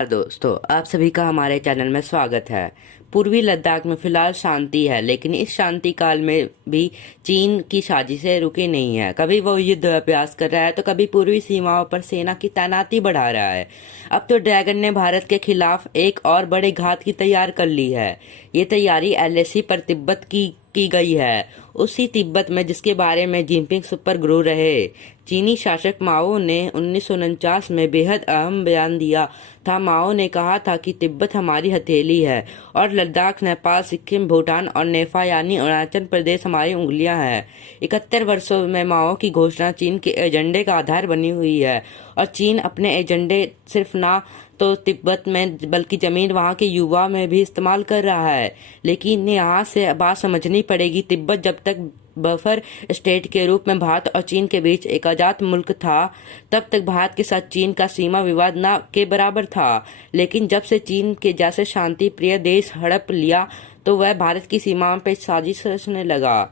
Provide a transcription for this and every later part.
दोस्तों, आप सभी का हमारे चैनल में स्वागत है। पूर्वी लद्दाख में फिलहाल शांति है, लेकिन इस शांति काल में भी चीन की साजिशें रुकी नहीं है। कभी वो युद्ध अभ्यास कर रहा है तो कभी पूर्वी सीमाओं पर सेना की तैनाती बढ़ा रहा है। अब तो ड्रैगन ने भारत के खिलाफ एक और बड़े घात की तैयार कर ली है। ये तैयारी एलएसी पर तिब्बत की गई है, उसी तिब्बत में जिसके बारे में जिनपिंग सुपर गुरु रहे। चीनी शासक माओ ने 1949 में बेहद अहम बयान दिया था। माओ ने कहा था कि तिब्बत हमारी हथेली है और लद्दाख, नेपाल, सिक्किम, भूटान और नेफा यानी अरुणाचल प्रदेश हमारी उंगलियां हैं। 71 वर्षों में माओ की घोषणा चीन के एजेंडे का आधार बनी हुई है और चीन अपने एजेंडे सिर्फ ना तो तिब्बत में बल्कि जमीन वहाँ के युवा में भी इस्तेमाल कर रहा है। लेकिन यहाँ से बात समझनी पड़ेगी, तिब्बत जब तक बफर स्टेट के रूप में भारत और चीन के बीच एक आजाद मुल्क था, तब तक भारत के साथ चीन का सीमा विवाद न के बराबर था। लेकिन जब से चीन के जैसे शांति प्रिय देश हड़प लिया तो वह भारत की सीमाओं पर साजिश रचने लगा।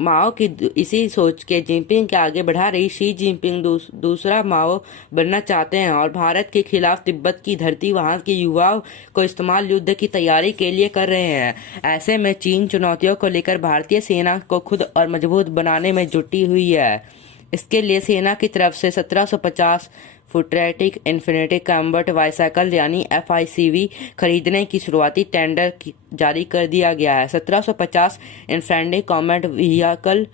माओ की इसी सोच के जिनपिंग के आगे बढ़ा रही शी जिनपिंग दूसरा माओ बनना चाहते हैं और भारत के खिलाफ तिब्बत की धरती वहां के युवाओं को इस्तेमाल युद्ध की तैयारी के लिए कर रहे हैं। ऐसे में चीन चुनौतियों को लेकर भारतीय सेना को खुद और मजबूत बनाने में जुटी हुई है। इसके लिए सेना की तरफ से 1750 फुटरेटिक इन्फिनिटी कॉम्बैट बाइसाइकिल यानी FICV खरीदने की शुरुआती टेंडर जारी कर दिया गया है। 1750 इन्फिनिटी कॉम्बैट व्हीकल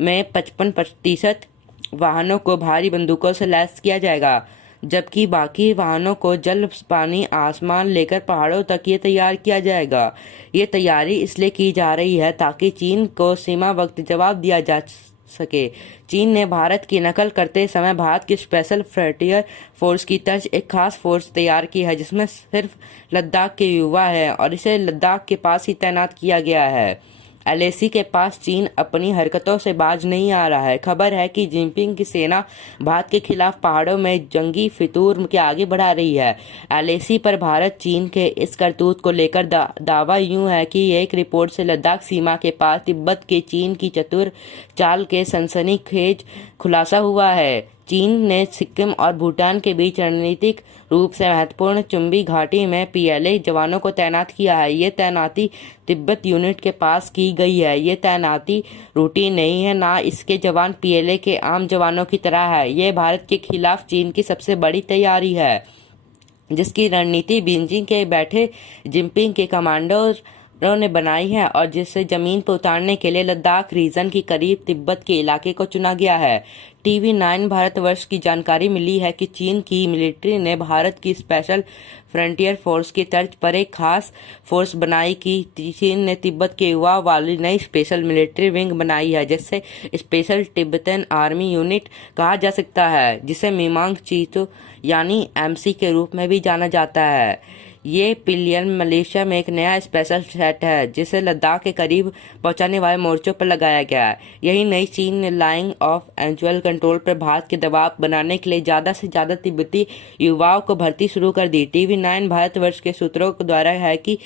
में 55% वाहनों को भारी बंदूकों से लैस किया जाएगा, जबकि बाकी वाहनों को जल, पानी, आसमान लेकर पहाड़ों तक ये तैयार किया जाएगा। ये तैयारी इसलिए की जा रही है ताकि चीन को सीमा वक्त जवाब दिया जा सके। चीन ने भारत की नकल करते समय भारत की स्पेशल फ्रंटियर फोर्स की तर्ज एक खास फोर्स तैयार की है जिसमें सिर्फ लद्दाख के युवा है और इसे लद्दाख के पास ही तैनात किया गया है। एलएसी के पास चीन अपनी हरकतों से बाज नहीं आ रहा है। खबर है कि जिनपिंग की सेना भारत के खिलाफ पहाड़ों में जंगी फितूर के आगे बढ़ा रही है। एलएसी पर भारत चीन के इस करतूत को लेकर दावा यूं है कि एक रिपोर्ट से लद्दाख सीमा के पास तिब्बत के चीन की चतुर चाल के सनसनीखेज खुलासा हुआ है। चीन ने सिक्किम और भूटान के बीच रणनीतिक रूप से महत्वपूर्ण चुंबी घाटी में PLA जवानों को तैनात किया है। ये तैनाती तिब्बत यूनिट के पास की गई है। ये तैनाती रूटीन नहीं है, ना इसके जवान PLA के आम जवानों की तरह है। ये भारत के खिलाफ चीन की सबसे बड़ी तैयारी है, जिसकी रणनीति बीजिंग के बैठे जिनपिंग के कमांडोज ने बनाई है और जिसे जमीन पर उतारने के लिए लद्दाख रीजन की करीब तिब्बत के इलाके को चुना गया है। TV9 भारतवर्ष की जानकारी मिली है कि चीन की मिलिट्री ने भारत की स्पेशल फ्रंटियर फोर्स की तर्ज पर एक खास फोर्स बनाई कि चीन ने तिब्बत के युवा वाली नई स्पेशल मिलिट्री विंग बनाई है, जिससे स्पेशल तिब्बतन आर्मी यूनिट कहा जा सकता है, जिसे मीमांग चीतो यानी MC के रूप में भी जाना जाता है। ये पिलियन मलेशिया में एक नया स्पेशल सेट है जिसे लद्दाख के करीब पहुंचाने वाले मोर्चों पर लगाया गया है। यही नई चीन ने लाइन ऑफ एक्चुअल कंट्रोल पर भारत के दबाव बनाने के लिए ज़्यादा से ज़्यादा तिब्बती युवाओं को भर्ती शुरू कर दी। TV9 भारतवर्ष के सूत्रों द्वारा है कि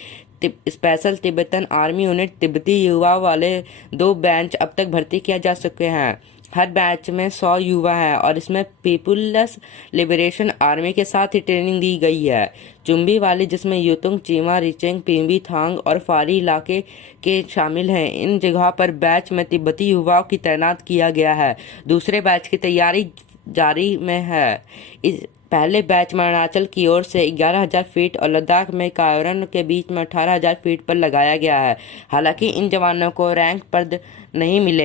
स्पेशल तिब्बतन आर्मी यूनिट तिब्बती युवाओं वाले 2 बैच अब तक भर्ती किया जा चुके हैं। हर बैच में 100 युवा हैं और इसमें पीपुल्स लिबरेशन आर्मी के साथ ही ट्रेनिंग दी गई है। चुंबी वाली, जिसमें युतुंग, चीमा, रिचेंग, पिंबी, थांग और फारी इलाके के शामिल हैं। इन जगह पर बैच में तिब्बती युवाओं की तैनात किया गया है। दूसरे बैच की तैयारी जारी में है। इस पहले बैच में अरुणाचल की ओर से 11,000 फीट और लद्दाख में कायोरन के बीच में 18,000 फीट पर लगाया गया है। हालांकि इन जवानों को रैंक पद नहीं मिले।